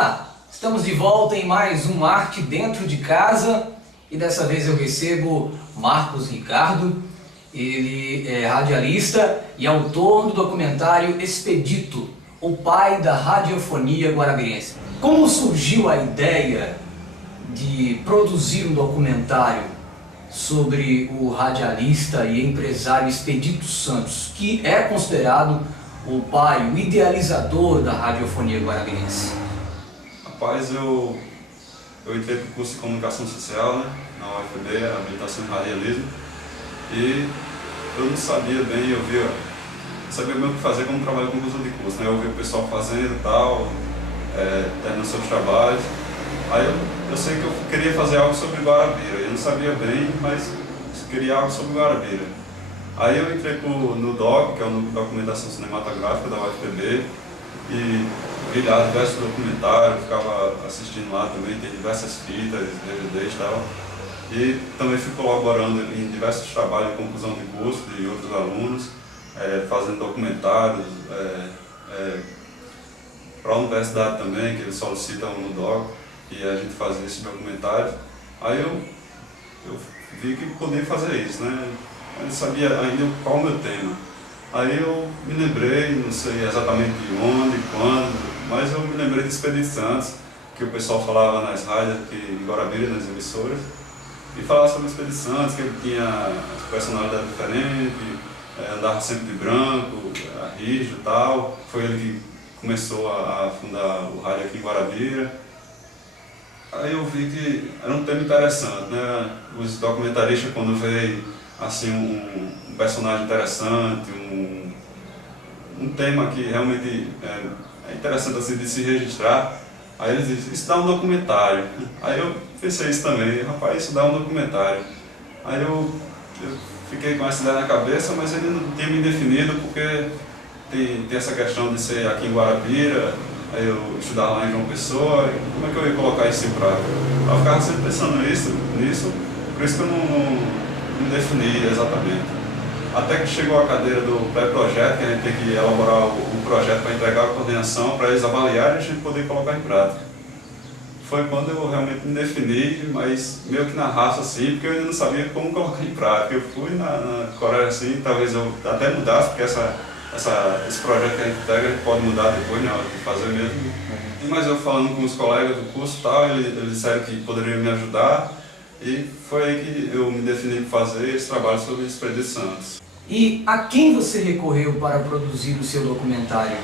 Olá, estamos de volta em mais um Arte Dentro de Casa e dessa vez eu recebo Marcos Ricardo. Ele é radialista e autor do documentário Expedito, o pai da radiofonia guarabirense. Como surgiu a ideia de produzir um documentário sobre o radialista e empresário Expedito Santos, que é considerado o pai, o idealizador da radiofonia guarabirense? Rapaz, eu entrei para o curso de comunicação social, né, na UFB, habilitação em radialismo, e eu não sabia bem, não sabia bem o que fazer como trabalho com conclusão de curso, né? Eu vi o pessoal fazendo e tal, terminando seus trabalhos. Aí eu sei que eu queria fazer algo sobre Guarabira, eu não sabia bem, mas queria algo sobre Guarabira. Aí eu entrei no DOC, que é o Núcleo de Documentação Cinematográfica da UFPB, e vi lá diversos documentários, ficava assistindo lá também, tem diversas fitas, DVDs e tal. E também fui colaborando em diversos trabalhos de conclusão de curso de outros alunos, fazendo documentários para a universidade também, que eles solicitam no DOC, e a gente fazia esse documentário. Aí eu vi que podia fazer isso, né? Eu não sabia ainda qual o meu tema. Aí eu me lembrei, não sei exatamente de onde, quando, mas eu me lembrei de Expedito Santos, que o pessoal falava nas rádios aqui em Guarabira, nas emissoras, e falava sobre o Expedito Santos, que ele tinha personalidade diferente, andava sempre de branco, rígido e tal. Foi ele que começou a fundar o rádio aqui em Guarabira. Aí eu vi que era um tema interessante, né? Os documentaristas, quando veem assim, um personagem interessante, um tema que realmente é interessante assim, de se registrar, aí eles dizem, isso dá um documentário. Aí eu pensei isso também, rapaz, isso dá um documentário. Aí eu fiquei com essa ideia na cabeça, mas ainda não tinha me definido, porque tem essa questão de ser aqui em Guarabira, aí eu estudar lá em João Pessoa, como é que eu ia colocar isso em prática? Eu ficava sempre pensando nisso, por isso que eu não defini exatamente. Até que chegou a cadeira do pré-projeto, que a gente tem que elaborar o projeto para entregar a coordenação, para eles avaliarem e a gente poder colocar em prática. Foi quando eu realmente me defini, mas meio que na raça assim, porque eu ainda não sabia como colocar em prática. Eu fui na Coreia assim, talvez eu até mudasse, porque esse projeto que a gente pega, a gente pode mudar depois na hora de fazer mesmo. Mas eu falando com os colegas do curso e tal, eles disseram que poderiam me ajudar, e foi aí que eu me defini para fazer esse trabalho sobre Expedito Santos. E a quem você recorreu para produzir o seu documentário?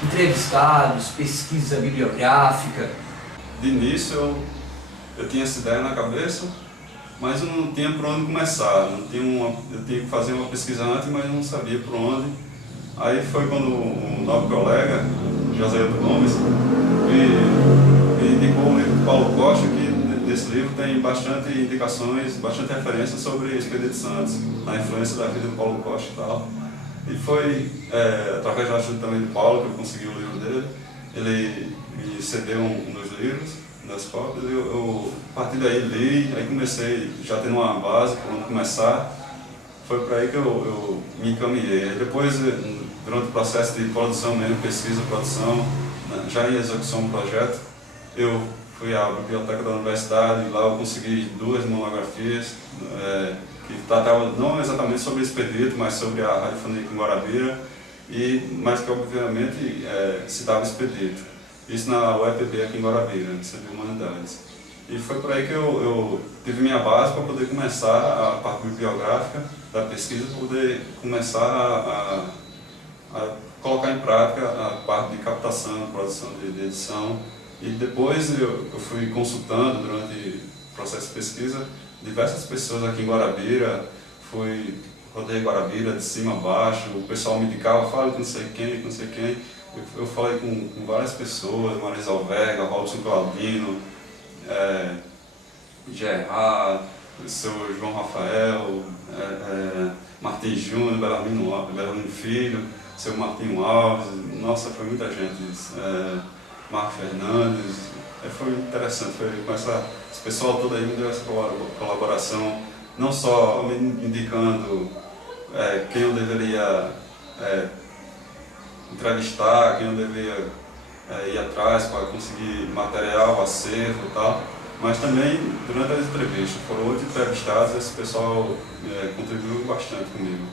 Entrevistados, pesquisa bibliográfica? De início eu tinha essa ideia na cabeça, mas eu não tinha por onde começar. Eu tinha que fazer uma pesquisa antes, mas eu não sabia por onde. Aí foi quando um novo colega, José Hilton Gomes, me indicou o livro do Paulo Costa, que nesse livro tem bastante indicações, bastante referências sobre Expedito Santos, na influência da vida do Paulo Costa e tal. E foi através da ajuda também do Paulo que eu consegui o livro dele. Ele me cedeu um dos livros, das cópias, e eu a partir daí li, aí comecei, já tendo uma base para onde começar. Foi para aí que eu me encaminhei. Depois, durante o processo de produção mesmo, pesquisa, produção, já em execução do projeto, eu fui à biblioteca da universidade e lá eu consegui 2 monografias que tratavam não exatamente sobre o Expedito, mas sobre a radiofonia aqui em Guarabira, mas que obviamente citava Expedito. Isso na UFPB aqui em Guarabira, no Centro de Humanidades. E foi por aí que eu tive minha base para poder começar a parte bibliográfica da pesquisa, para poder começar a colocar em prática a parte de captação, produção de edição. E depois eu fui consultando durante o processo de pesquisa diversas pessoas aqui em Guarabira, rodei Guarabira de cima a baixo, o pessoal me indicava, fala com não sei quem. Eu falei com várias pessoas, Marisa Alvega, Robson Claudino, Gerard, o seu João Rafael, Martim Júnior, Belarmino Filho, seu Martinho Alves, nossa, foi muita gente isso. Marco Fernandes, foi interessante, esse pessoal todo aí me deu essa colaboração, não só me indicando quem eu deveria entrevistar, quem eu deveria ir atrás para conseguir material, acervo e tal, mas também durante as entrevistas. Foram 8 entrevistados e esse pessoal contribuiu bastante comigo.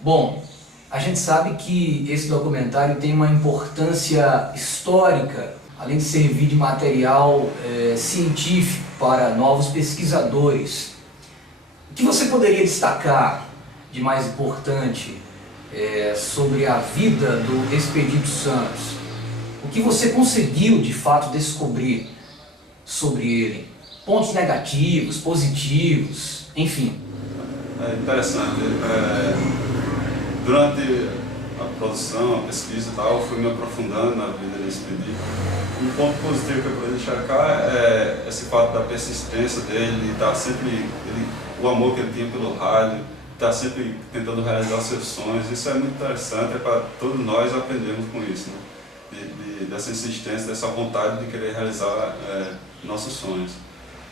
Bom, a gente sabe que esse documentário tem uma importância histórica, além de servir de material científico para novos pesquisadores. O que você poderia destacar de mais importante sobre a vida do Expedito Santos? O que você conseguiu de fato descobrir sobre ele? Pontos negativos, positivos, enfim. É interessante. Durante a produção, a pesquisa e tal, eu fui me aprofundando na vida do Expedito. Um ponto positivo que eu poderia destacar é esse fato da persistência dele, estar sempre, o amor que ele tinha pelo rádio, estar sempre tentando realizar seus sonhos. Isso é muito interessante, é para todos nós aprendermos com isso, né? Dessa insistência, dessa vontade de querer realizar nossos sonhos.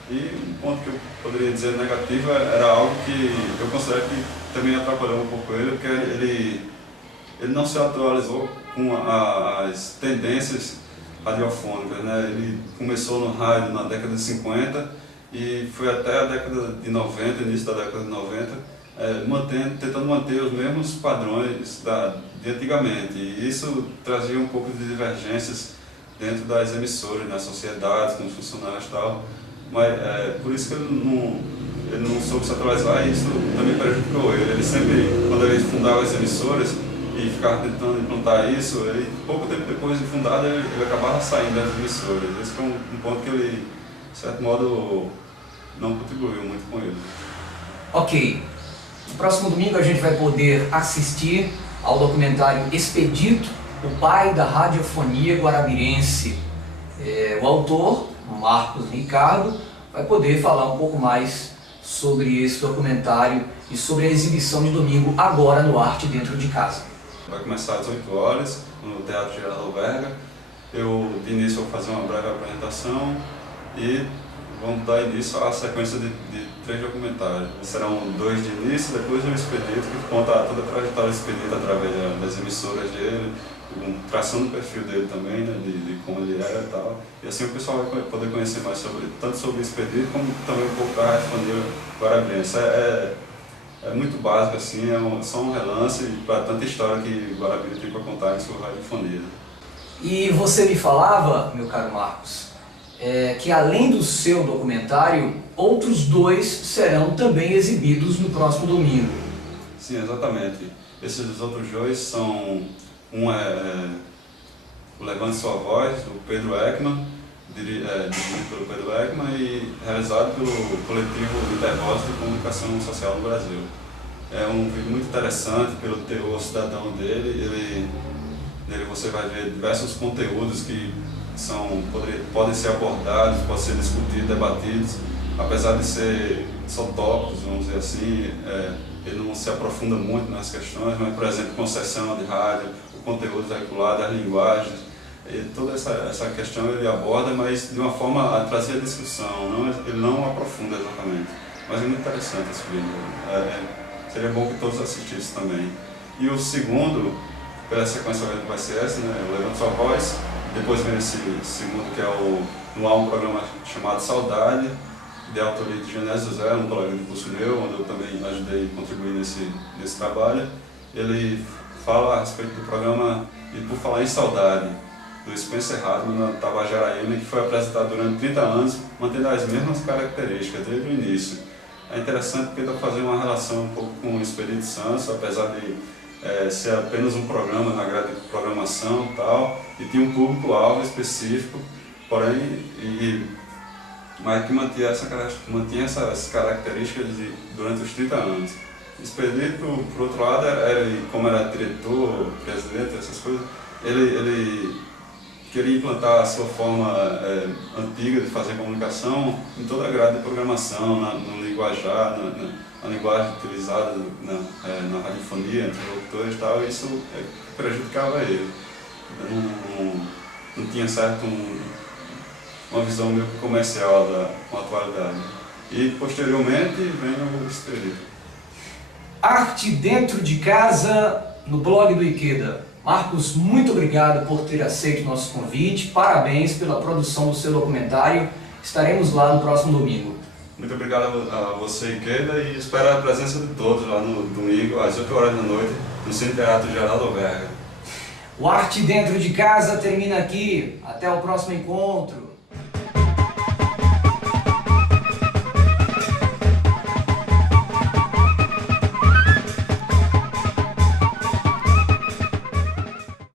E um ponto que eu poderia dizer negativo era algo que eu considero que também atrapalhou um pouco ele, porque ele não se atualizou com as tendências radiofônicas, né? Ele começou no rádio na década de 50 e foi até a década de 90, início da década de 90, tentando manter os mesmos padrões de antigamente. E isso trazia um pouco de divergências dentro das emissoras, nas sociedades, com os funcionários e tal. Mas por isso que ele não soube se atualizar e isso também prejudicou ele. Ele sempre, quando ele fundava as emissoras e ficava tentando implantar isso, pouco tempo depois de fundada ele acabava saindo das emissoras. Esse foi um ponto que ele, de certo modo, não contribuiu muito com ele. Ok. No próximo domingo a gente vai poder assistir ao documentário Expedito, o pai da radiofonia guarabirense. O autor, Marcos Ricardo, vai poder falar um pouco mais sobre esse documentário e sobre a exibição de domingo agora no Arte Dentro de Casa. Vai começar às 8 horas no Teatro Geraldo Alverga. Eu, de início, vou fazer uma breve apresentação e vamos dar início à sequência de 3 documentários. Serão 2 de início, depois o Expedito, que conta toda a trajetória do Expedito através das emissoras dele, traçando o perfil dele também, né, de como ele era e tal. E assim o pessoal vai poder conhecer mais tanto sobre o Expedito, como também um pouco da radiofonia guarabirense. É muito básico, assim, só um relance para tanta história que Guarabira tem para contar sobre radiofonia. E você me falava, meu caro Marcos, que além do seu documentário, outros 2 serão também exibidos no próximo domingo. Sim, exatamente. Esses outros 2 são... Um é o Levante Sua Voz, do Pedro Ekman, dirigido pelo Pedro Ekman e realizado pelo coletivo Intervoz de Comunicação Social no Brasil. É um vídeo muito interessante pelo teor cidadão dele. Nele você vai ver diversos conteúdos que podem ser abordados, podem ser discutidos, debatidos, apesar de ser só tópicos, vamos dizer assim. Ele não se aprofunda muito nas questões, mas, por exemplo, concessão de rádio, o conteúdo veiculado, as linguagens, toda essa questão ele aborda, mas de uma forma a trazer a discussão, ele não aprofunda exatamente. Mas é muito interessante esse vídeo, seria bom que todos assistissem também. E o segundo, pela sequência vai ser essa, né, o Levante Sua Voz, depois vem esse segundo que no ar um programa chamado Saudade, de autoria de Genésio José, um colega de curso meu, onde eu também ajudei a contribuir nesse trabalho. Ele fala a respeito do programa, e por falar em saudade, do Spencer Hartman na Tabajara M, que foi apresentado durante 30 anos, mantendo as mesmas características desde o início. É interessante porque está fazendo uma relação um pouco com o Expedito Santos, apesar de ser apenas um programa na grade de programação e tal, e tinha um público-alvo específico, porém, mas que mantinha essas características durante os 30 anos. Expedito, por outro lado, como era diretor, presidente, essas coisas, ele queria implantar a sua forma antiga de fazer comunicação em toda a grade de programação, no linguajar, na linguagem utilizada na radiofonia, entre os locutores e tal, e isso prejudicava ele. Não tinha uma visão meio comercial com a atualidade. E posteriormente vem o Expedito. Arte Dentro de Casa, no blog do Ikeda. Marcos, muito obrigado por ter aceito o nosso convite, parabéns pela produção do seu documentário, estaremos lá no próximo domingo. Muito obrigado a você, Keila, e espero a presença de todos lá no domingo, às 8 horas da noite, no Cine Teatro Geraldo Verga. O Arte Dentro de Casa termina aqui, até o próximo encontro.